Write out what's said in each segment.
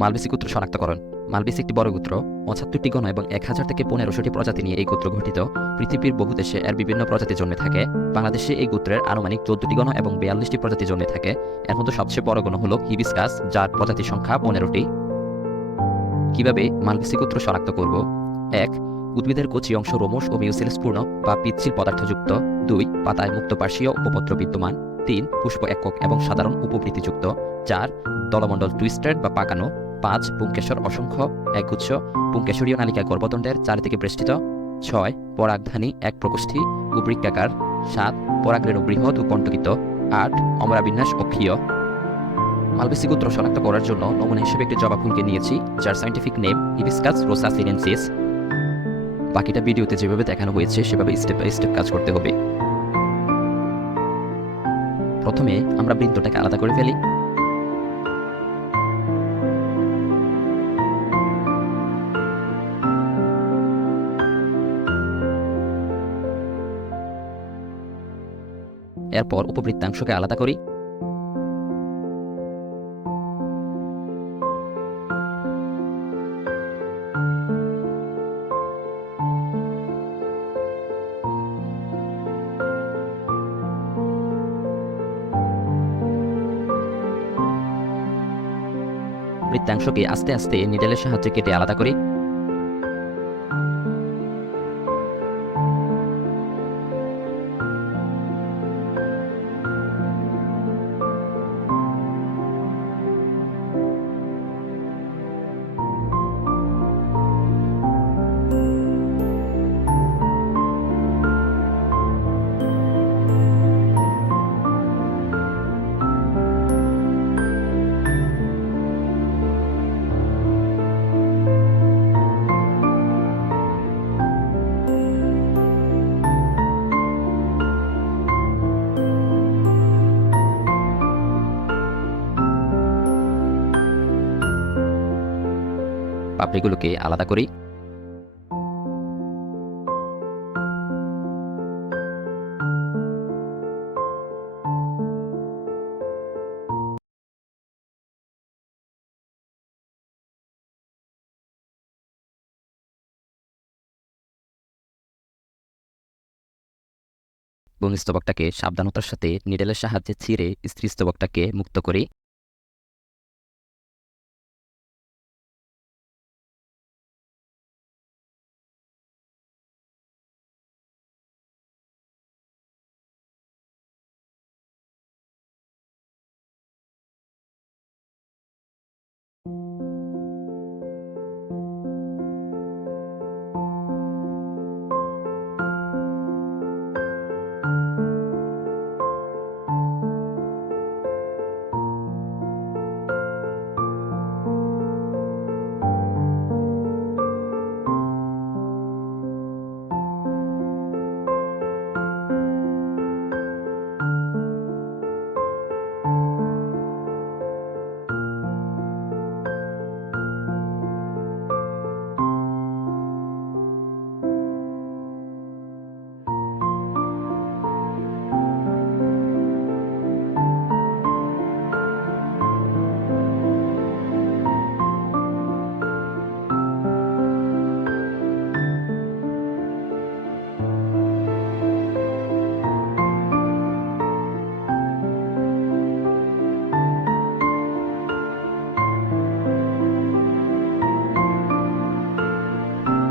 মালবেসি গোত্র শনাক্তকরণ। মালবেসি একটি বড় গোত্র, ৭৫টি গণ এবং ১,০০০ থেকে ১৫০০টি প্রজাতি নিয়ে এই গোত্র গঠিত। পৃথিবীর বহু দেশে এর বিভিন্ন প্রজাতি জন্মে থাকে। বাংলাদেশে এই গোত্রের আনুমানিক ১৪টি গণ এবং ৪২টি প্রজাতি জন্মে থাকে। এর মধ্যে সবচেয়ে বড় গণ হল হিবিস্কাস, যার প্রজাতি সংখ্যা ১৫টি। কিভাবে মালবেসি গোত্র শনাক্ত করব? ১. উদ্ভিদের কচি অংশ রোমশ ও মিউসিলাসপূর্ণ বা পিচ্ছিল পদার্থযুক্ত। ২. পাতায় মুক্তপার্শ্বীয় উপপত্র বিদ্যমান। ৩. পুষ্প একক এবং সাধারণ উপবৃত্তিযুক্ত। ৪. দলমণ্ডল টুইস্টেড বা পাকানো। ৫. পুংকেশর অসংখ্য, একগুচ্ছ, পুংকেশরীয় নালিকা গর্ভদণ্ডের চারিদিকে বেষ্টিত। ৬. পরাগধানী এক প্রকোষ্ঠী ও বৃক্কাকার। ৭. পরাগরেণু বৃহৎ ও কণ্টকিত। ৮. অমরাবিন্যাস অক্ষীয়। মালবেসি গোত্র শনাক্ত করার জন্য নমুনা হিসেবে একটি জবা ফুলকে নিয়েছি, যার scientific name hibiscus Rosa sinensis. বাকিটা ভিডিওতে যেভাবে দেখানো হয়েছে সেভাবে স্টেপ বাই স্টেপ কাজ করতে হবে। প্রথমে আমরা বৃন্তটাকে আলাদা করে ফেলি। এরপর উপবৃত্তাংশকে আলাদা করি। বৃত্তাংশকে আস্তে আস্তে নিডেলের সাহায্যে কেটে আলাদা করি। পাপড়িগুলোকে আলাদা করি। বহিঃস্তবকটাকে সাবধানতার সাথে নিডেলের সাহায্যে ছিঁড়ে স্ত্রীস্তবকটাকে মুক্ত করি।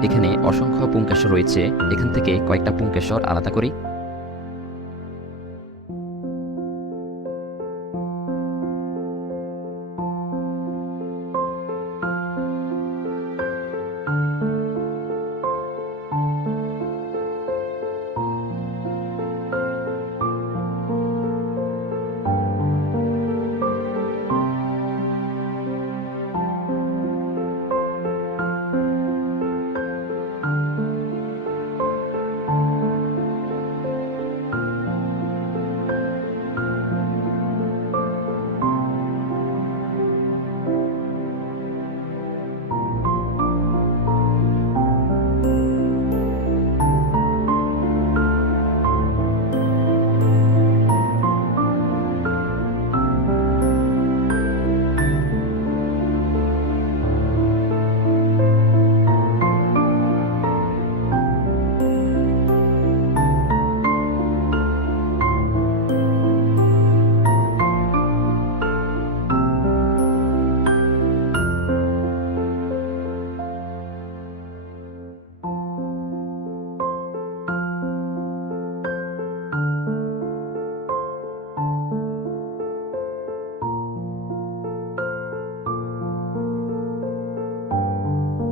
এখানে অসংখ্য পুংকেশর রয়েছে, এখান থেকে কয়েকটা পুংকেশর আলাদা করি।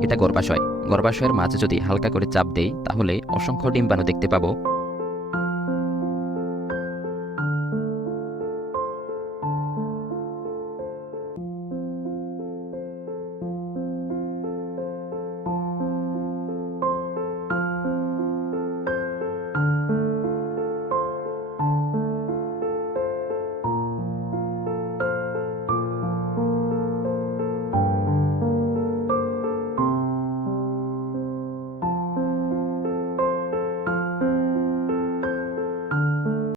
এটা গর্ভাশয়। গর্ভাশয়ের মাঝে যদি হালকা করে চাপ দেই তাহলে অসংখ্য ডিম্বাণু দেখতে পাবো।